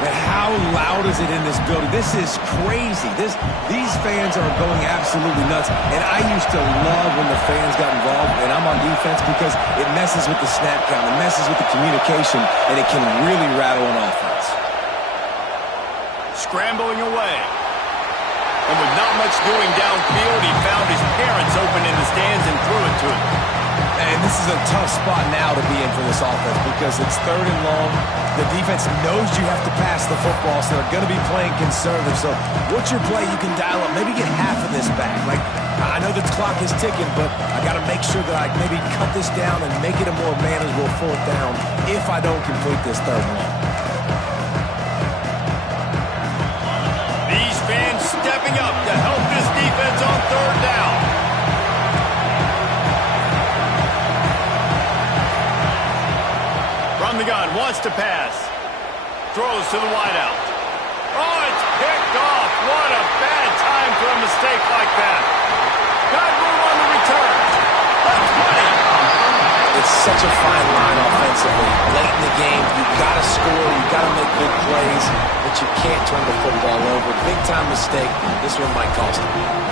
And how loud is it in this building? This is crazy. These fans are going absolutely nuts. And I used to love when the fans got involved, and I'm on defense because it messes with the snap count. It messes with the communication, and it can really rattle an offense. Scrambling away. And with not much doing downfield, he found his parents open in the stands and threw it to him. And this is a tough spot now to be in for this offense because it's third and long. The defense knows you have to pass the football, so they're going to be playing conservative. So what's your play? You can dial up. Maybe get half of this back. Like, I know that's clock is ticking, but I got to make sure that I maybe cut this down and make it a more manageable fourth down if I don't complete this third one. These fans stepping up to help this defense on third down. From the gun, wants to pass. Throws to the wideout. Oh, it's picked off. What a bad time for a mistake like that. Got room on the return. A 20. It's such a fine line offensively. Late in the game, you've got to score, you've got to make big plays, but you can't turn the football over. Big time mistake. This one might cost them.